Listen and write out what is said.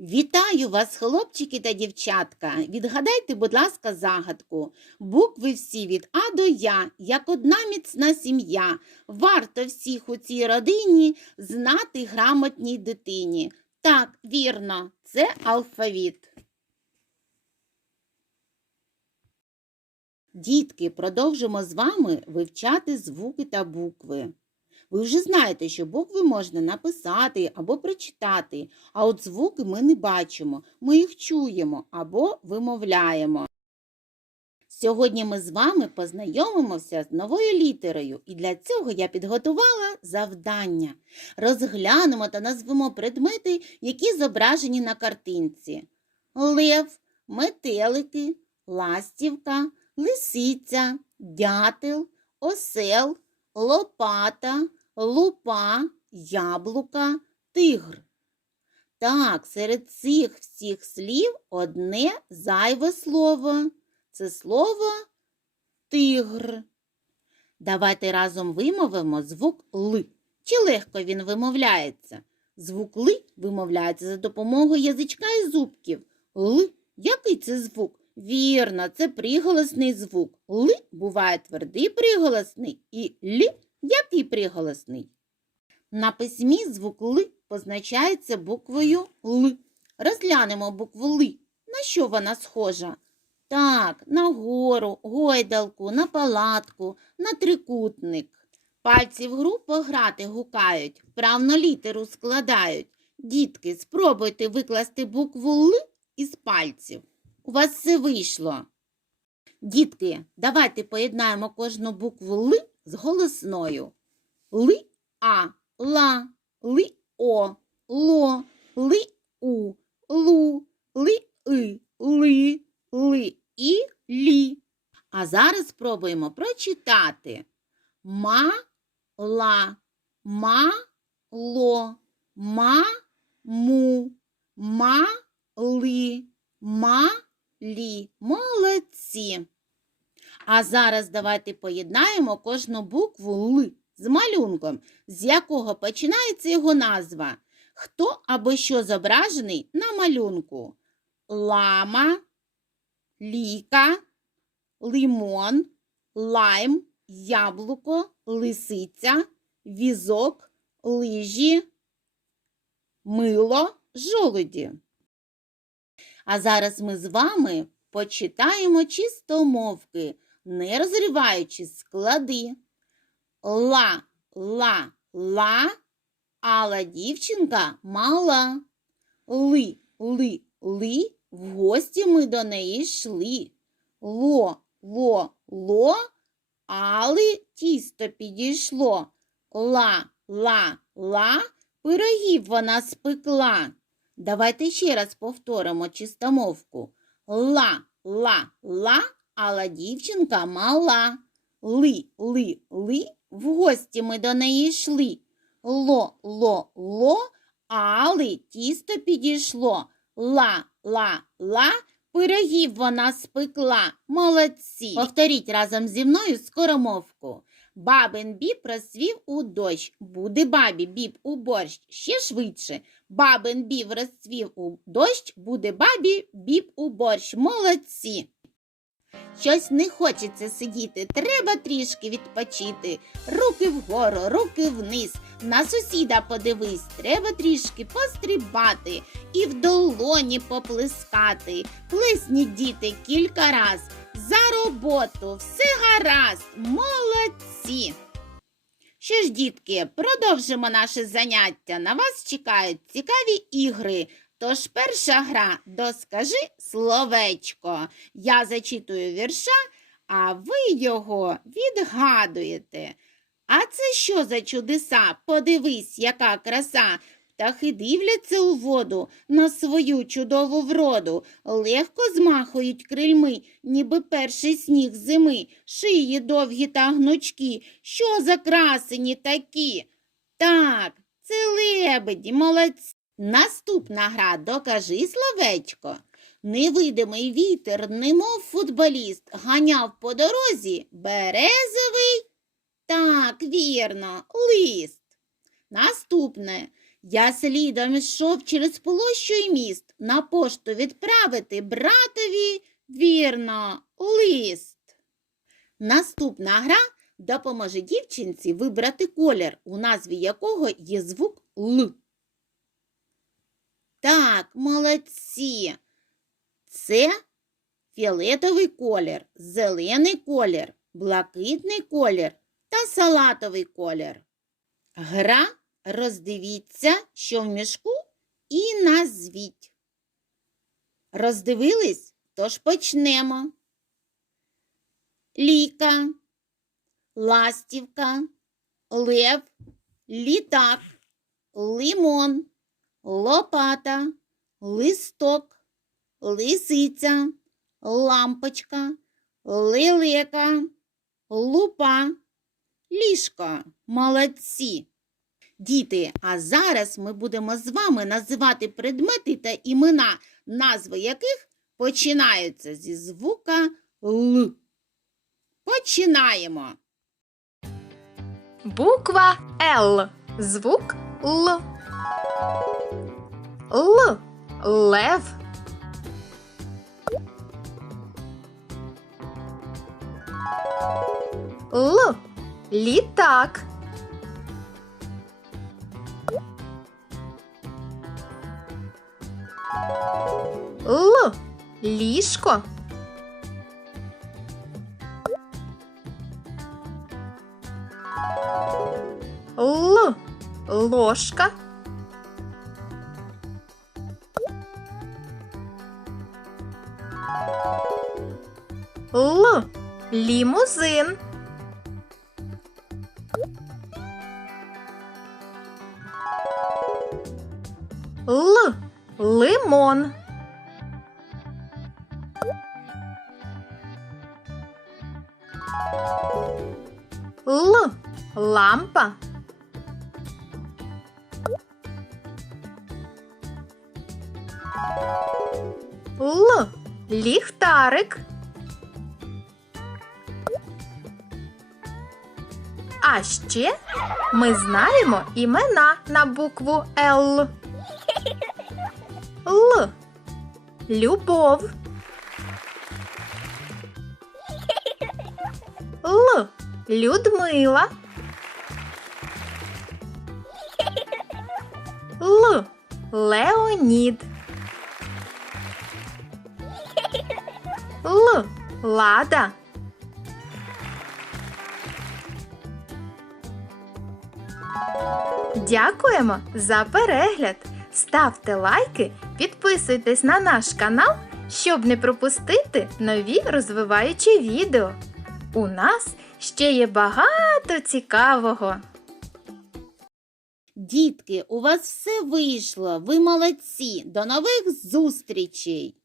Вітаю вас, хлопчики та дівчатка. Відгадайте, будь ласка, загадку. Букви всі від А до Я, як одна міцна сім'я. Варто всіх у цій родині знати грамотній дитині. Так, вірно, це алфавіт. Дітки, продовжимо з вами вивчати звуки та букви. Ви вже знаєте, що букви можна написати або прочитати, а от звуки ми не бачимо, ми їх чуємо або вимовляємо. Сьогодні ми з вами познайомимося з новою літерою, і для цього я підготувала завдання. Розглянемо та назвемо предмети, які зображені на картинці: лев, метелики, ластівка, лисиця, дятел, осел, лопата, лупа, яблука, тигр. Так, серед цих всіх слів одне зайве слово. Це слово тигр. Давайте разом вимовимо звук Л. Чи легко він вимовляється? Звук Л вимовляється за допомогою язичка і зубків. Л. Який це звук? Вірно, це приголосний звук. Л буває твердий приголосний і Л який приголосний? На письмі звук Л позначається буквою Л. Розглянемо букву Л. На що вона схожа? Так, на гору, гойдалку, на палатку, на трикутник. Пальці в гру пограти гукають, вправно літеру складають. Дітки, спробуйте викласти букву Л із пальців. У вас все вийшло. Дітки, давайте поєднаємо кожну букву Л з голосною. Ли а, ла, ли о, ло, ли у, лу, ли и, ли, ли і лі. А зараз спробуємо прочитати. Ма, ла, ма, ло, ма, му, ма, ли, ма, лі. Молодці. А зараз давайте поєднаємо кожну букву Л з малюнком, з якого починається його назва. Хто або що зображений на малюнку? Лама, ліка, лимон, лайм, яблуко, лисиця, візок, лижі, мило, жолуді. А зараз ми з вами почитаємо чистомовки, не розриваючи склади. Ла, ла, ла, але дівчинка мала. Ли, ли, ли, в гості ми до неї йшли. Ло, ло, ло, але тісто підійшло. Ла, ла, ла, пирогів вона спекла. Давайте ще раз повторимо чистомовку. Ла, ла, ла, але дівчинка мала. Ли, ли, ли, в гості ми до неї йшли. Ло, ло, ло, але тісто підійшло. Ла, ла, ла, пирогів вона спекла. Молодці. Повторіть разом зі мною скоромовку. Бабин біб розцвів у дощ. Буде бабі біб у борщ ще швидше. Бабин біб розцвів у дощ, буде бабі біб у борщ. Молодці. Щось не хочеться сидіти, треба трішки відпочити. Руки вгору, руки вниз. На сусіда подивись, треба трішки пострибати і в долоні поплескати. Плесніть діти кілька раз. За роботу, все гаразд, молодці. Що ж, дітки, продовжимо наше заняття. На вас чекають цікаві ігри. Тож перша гра доскажи словечко. Я зачитую вірша, а ви його відгадуєте. А це що за чудеса? Подивись, яка краса. Птахи дивляться у воду на свою чудову вроду, легко змахують крильми, ніби перший сніг зими, шиї довгі та гнучкі. Що за красені такі? Так, це лебеді, молодці. Наступна гра докажи словечко. Невидимий вітер, немов футболіст, ганяв по дорозі березовий. Так, вірно, лист. Наступне. Я слідом йшов через площу і міст на пошту відправити братові, вірно, лист. Наступна гра допоможе дівчинці вибрати колір, у назві якого є звук Л. Так, молодці. Це фіолетовий колір, зелений колір, блакитний колір та салатовий колір. Гра роздивіться, що в мішку, і назвіть. Роздивились? Тож почнемо. Ліка, ластівка, лев, літак, лимон, лопата, листок, лисиця, лампочка, лелека, лупа, ліжко. Молодці! Діти, а зараз ми будемо з вами називати предмети та імена, назви яких починаються зі звука Л. Починаємо. Буква Л. Звук Л. Л. Лев. Л. Літак. Л. Ліжко. Л. Ложка. Л. Лімузин. Лимон. Л. Лампа. Л. Ліхтарик. А ще ми знаємо імена на букву Л. Л. Любов. Л. Людмила. Л. Леонід. Л. Лада. Дякуємо за перегляд. Ставте лайки, підписуйтесь на наш канал, щоб не пропустити нові розвиваючі відео. У нас ще є багато цікавого. Дітки, у вас все вийшло. Ви молодці. До нових зустрічей!